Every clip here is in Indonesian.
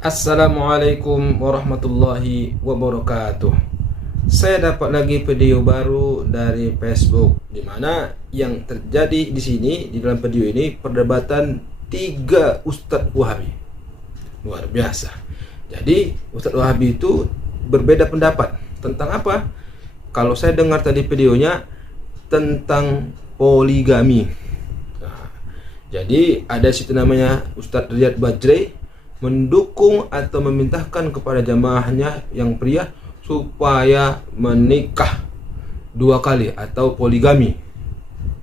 Assalamualaikum warahmatullahi wabarakatuh. Saya dapat lagi video baru dari Facebook, di mana yang terjadi di sini di dalam video ini perdebatan 3 Ustadz Wahabi. Luar biasa. Jadi Ustadz Wahabi itu berbeda pendapat tentang apa? Kalau saya dengar tadi videonya tentang poligami. Nah, jadi ada situ namanya Ustadz Riyad Bajrai mendukung atau memintakan kepada jamaahnya yang pria supaya menikah 2 kali atau poligami.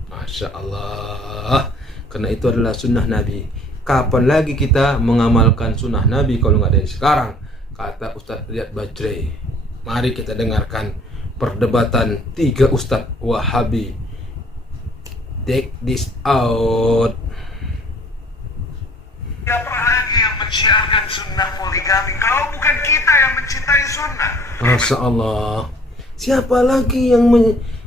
Masya Allah, karena itu adalah sunnah Nabi. Kapan lagi kita mengamalkan sunnah Nabi kalau nggak dari sekarang? Kata Ustadz Riyad Bajrai. Mari kita dengarkan perdebatan 3 Ustadz Wahabi. Take this out. Siapa lagi yang menciarkan sunnah poligami kalau bukan kita yang mencintai sunnah? Masya Allah. Siapa lagi yang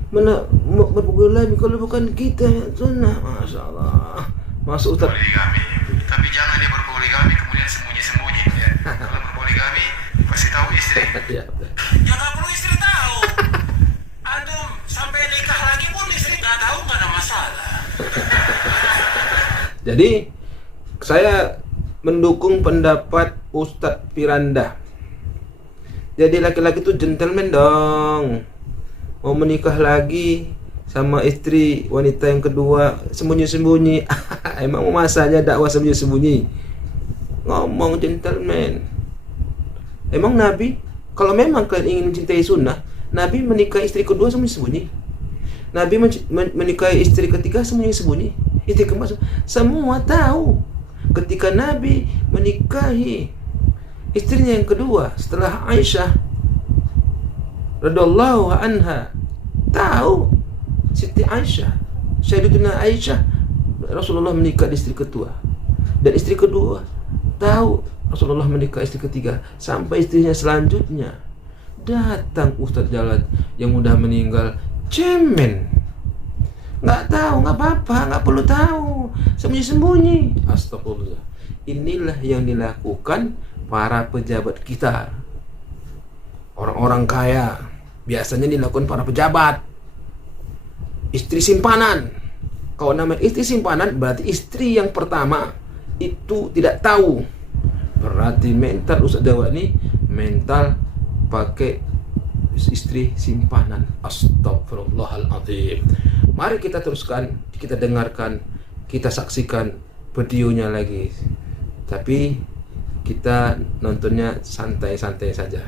berpoligami kalau bukan kita yang sunnah? Masya Allah. Masuk Ustaz. Poligami, tapi jangan dia berpoligami kemudian sembunyi-sembunyi ya. Kalau berpoligami pasti tahu istri. Ya, Ya nggak perlu istri tahu. Antum sampai nikah lagi pun istri nggak tahu, nggak ada masalah. jadi saya mendukung pendapat Ustadz Firanda. Jadi laki-laki itu gentleman dong. Mau menikah lagi sama istri wanita yang kedua sembunyi-sembunyi. Emang masanya dakwah sembunyi-sembunyi? Ngomong gentleman. Emang Nabi, kalau memang kalian ingin mencintai sunnah, Nabi menikah istri kedua sembunyi-sembunyi. Nabi menikahi istri ketiga sembunyi-sembunyi. Istri keempat semua tahu. Ketika Nabi menikahi istrinya yang kedua setelah Aisyah radhiyallahu anha, tahu Siti Aisyah, Sayyidatuna Aisyah, Rasulullah menikah di istri kedua, dan istri kedua tahu Rasulullah menikah istri ketiga, sampai istrinya selanjutnya datang Ustadz Jalad yang udah meninggal, cemen, nggak tahu, nggak apa-apa, nggak perlu tahu, sembunyi-sembunyi. Astagfirullah. Inilah yang dilakukan para pejabat kita, orang-orang kaya. Biasanya dilakukan para pejabat. Istri simpanan. Kalau nama istri simpanan berarti istri yang pertama itu tidak tahu. Berarti mental Ustadz Jawa ini mental pakai istri simpanan. Astagfirullahaladzim. Mari kita teruskan, kita dengarkan, kita saksikan videonya lagi. Tapi kita nontonnya santai-santai saja.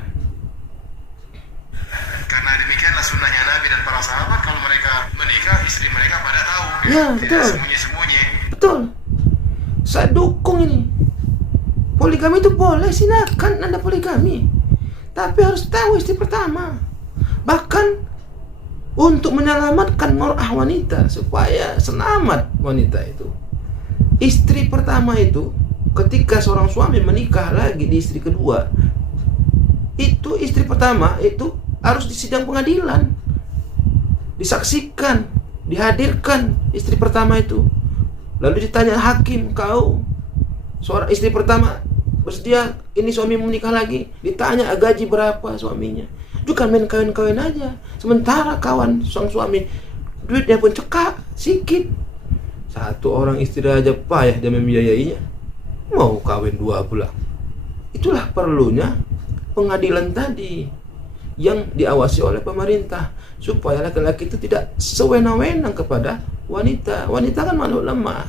Karena demikianlah sunnahnya Nabi dan para sahabat, kalau mereka menikah istri mereka pada tahu. Ya, Tidak betul. sembunyi-sembunyi. Betul. Saya dukung ini. Poligami itu boleh, silakan Anda poligami. Tapi harus tahu istri pertama. Bahkan untuk menyelamatkan mar'ah wanita, supaya selamat wanita itu, istri pertama itu ketika seorang suami menikah lagi di istri kedua, itu istri pertama itu harus di sidang pengadilan, disaksikan, dihadirkan istri pertama itu, lalu ditanya hakim, kau seorang istri pertama bersedia ini suami menikah lagi, ditanya gaji berapa suaminya. Bukan main kawin-kawin aja. Sementara kawan sang suami duitnya pun cekak, sikit. 1 orang istri aja payah dia membiayainya, mau kawin 2 bulan. Itulah perlunya pengadilan tadi yang diawasi oleh pemerintah, supaya laki-laki itu tidak sewenang-wenang kepada wanita. Wanita kan makhluk lemah.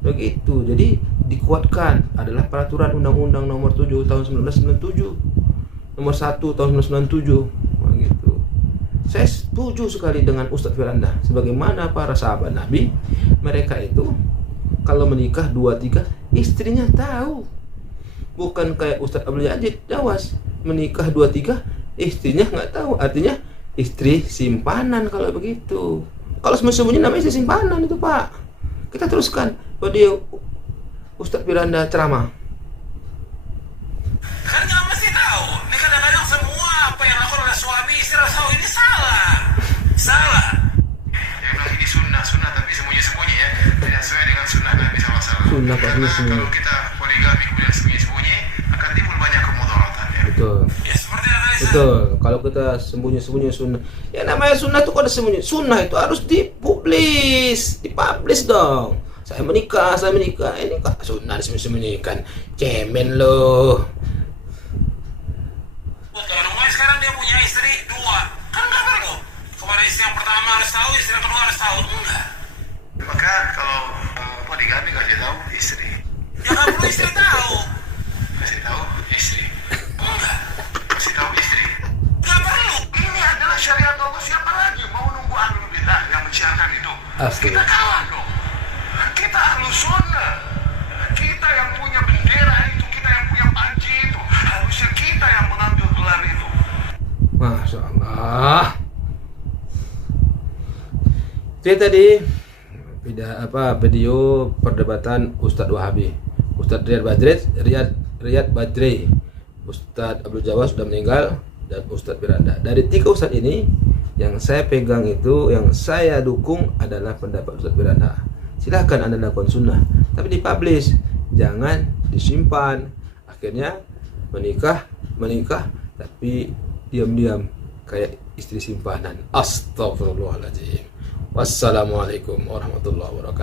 Begitu. Jadi dikuatkan adalah peraturan Undang-Undang Nomor 7 Tahun 1997, Nomor 1 Tahun 1997. Begitu. Saya setuju sekali dengan Ustadz Firanda. Sebagaimana para sahabat Nabi, mereka itu kalau menikah 2-3 istrinya tahu. Bukan kayak Ustadz Abdul Yazid Jawas, menikah 2-3 istrinya nggak tahu. Artinya istri simpanan kalau begitu. Kalau sembunyi namanya istri simpanan itu, Pak. Kita teruskan video Ustadz Firanda ceramah. Kan nggak mesti tahu. Ini kadang-kadang semua apa yang dilakukan oleh suami istri tahu ini salah. Salah. Dia bilang ini sunnah tapi sembunyi-sembunyi ya. Tidak sesuai dengan sunnah Nabi SAW. Sunnah Karena sembunyi. kalau kita poligami kemudian sembunyi-sembunyi, akan Betul. Kalau kita sembunyi-sembunyi sunnah, ya namanya sunnah itu kok ada sembunyi. Sunnah itu harus dipublis dong. Saya menikah. Ini kok sunnah disembunyikan. Cemen loh. Mulai sekarang dia punya istri 2. Kan nggak perlu. Kepada istri yang pertama harus tahu, istri yang kedua harus tahu. Enggak. Maka kalau poligami kasih tahu istri. Ya nggak perlu istri tahu. Kasih tahu istri. Enggak. Kasih tahu istri. Nggak perlu. Ini adalah syariat Allah. Siapa lagi mau nunggu ahlul bidah yang menciarkan itu? Kita kalah dong. Kita ahlus sunnah. Kita yang punya bendera itu, kita yang punya panji itu. Harusnya kita yang mengambil gelar itu. Masya Allah. Itu tadi video perdebatan Ustadz Wahabi, Ustadz Riyad Badri, Ustadz Abdul Jawad sudah meninggal, dan Ustadz Firanda. Dari 3 Ustadz ini yang saya pegang itu, yang saya dukung adalah pendapat Ustadz Firanda. Silahkan Anda lakukan sunnah, tapi dipublish, jangan disimpan. Akhirnya menikah tapi diam-diam kayak istri simpanan. Astagfirullahaladzim. Wassalamualaikum warahmatullahi wabarakatuh.